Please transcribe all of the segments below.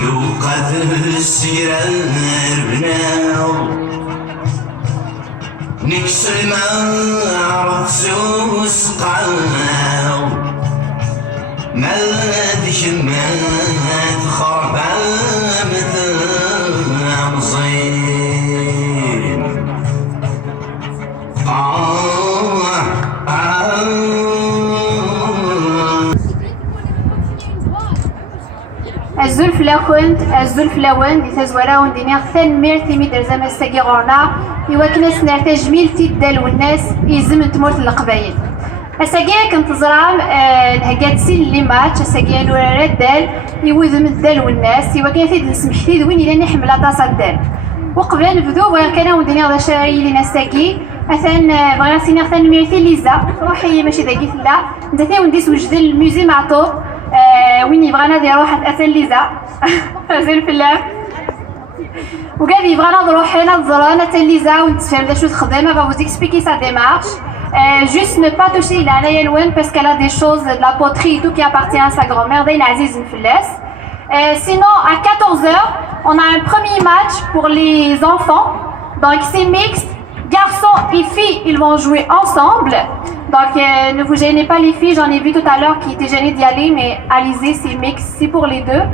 لو قد السيرة بناو نكسر ما عرف سوس قاو ما ديش ما تخرب مثل مصير الزلف لاوند يتزوراون دينيغ ثان ميرتي ميدر زعما الساقي غورنا إوا كنا سنار تجميل تيدال والناس يزم تمورت القبايل الساقي كنت زرام نهقات سين اللي ماتش الساقي نورا الدال يوذم الدال والناس إوا كنا تيد نسمحتي وين إلا نحمل طاسة الدال وقبل نبدو بغير كانوا دينيغ دا شاري لينا الساقي أثان بغير سينيغ ثان ميرتي ليزا روحي ماشي داكي ثلا نتا ثاو نديس وجد الموزي معطوب وين يبغانا دي روح أثن ليزا زين في اللعب وقال يبغانا نروح هنا نزورانا أثن ليزا ونتفهم دا شو تخدم va vous expliquer sa démarche juste ne pas toucher la Nayelwen parce qu'elle a des choses de la poterie et tout qui appartient à sa grand-mère d'Aïn Aziz Nfelles sinon à 14h on a un premier match pour les enfants donc c'est mixte garçons et filles ils vont jouer ensemble. Donc ne vous gênez pas les filles, j'en ai vu tout à l'heure qui étaient gênées d'y aller, mais Alizé c'est mix, c'est pour les deux.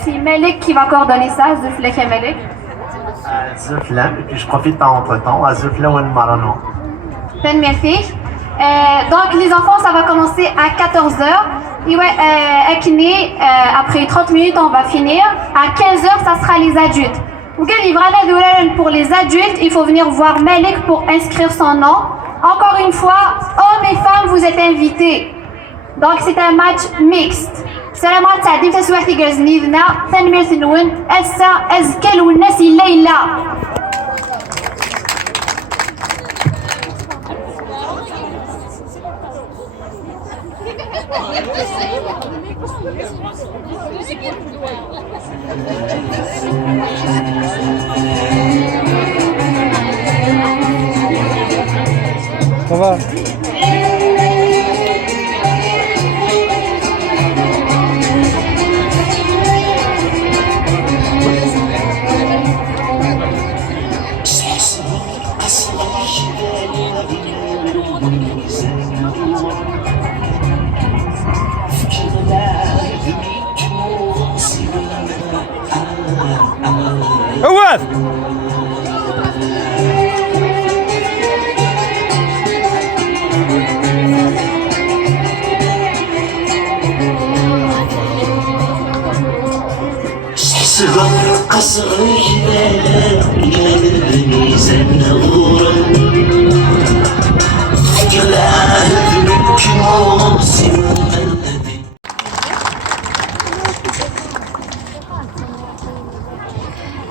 C'est Melek qui va coordonner ça, Zulflek et Melek. Zulflek, et puis je profite par entre-temps, à Zulflawen Marano. Merci. Donc les enfants ça va commencer à 14h. Et ouais, après 30 minutes on va finir. À 15h ça sera les adultes. Pour les adultes, il faut venir voir Melek pour inscrire son nom. Encore une fois, hommes et femmes, vous êtes invités. Donc c'est un match mixte. Salam alaikum, تسوحتي جازنيدنا ثاني سنون أسا أزكال والناس الليلة. Ça va. عواد قصر جبال الميزان نورا كلاه بكنوس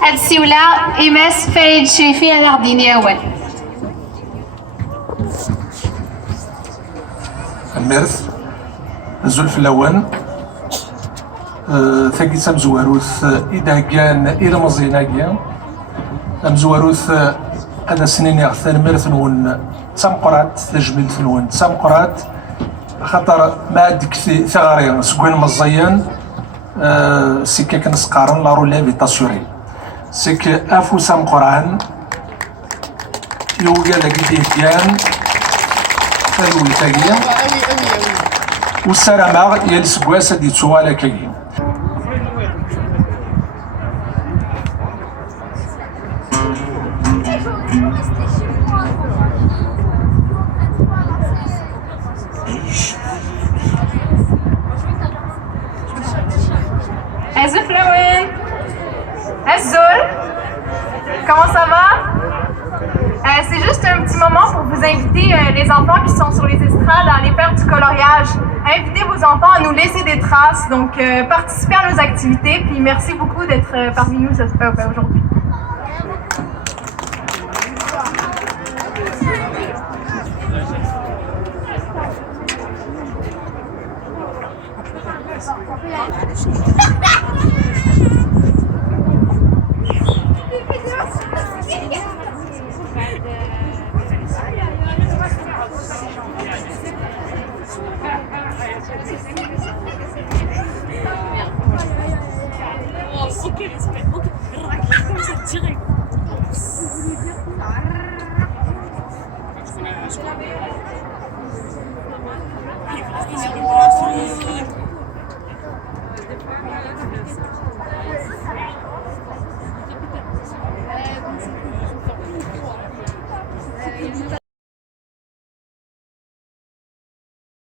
هاد السيولة إماس فريد الشريفي على غديني أول. المرث الزلف اللون ثقي سمزواروث إذا كان إلى مزيناكيا مزواروث أنا سنين يغثان مرث نون تمقرات تجميل نون تمقرات خاطر ما عندك ثغارين سكوين مزيان سيكا كنسقارن لا رولا فيتاسيوري سيك افو سام قران يوغا لقيتي كيان فالو تاكيا والسلامة يلسكواس دي تسوالا كاين Comment ça va? C'est juste un petit moment pour vous inviter les enfants qui sont sur les estrades à aller faire du coloriage. Invitez vos enfants à nous laisser des traces, donc participez à nos activités, puis merci beaucoup d'être parmi nous aujourd'hui. respect. Ok, comme ça, direct.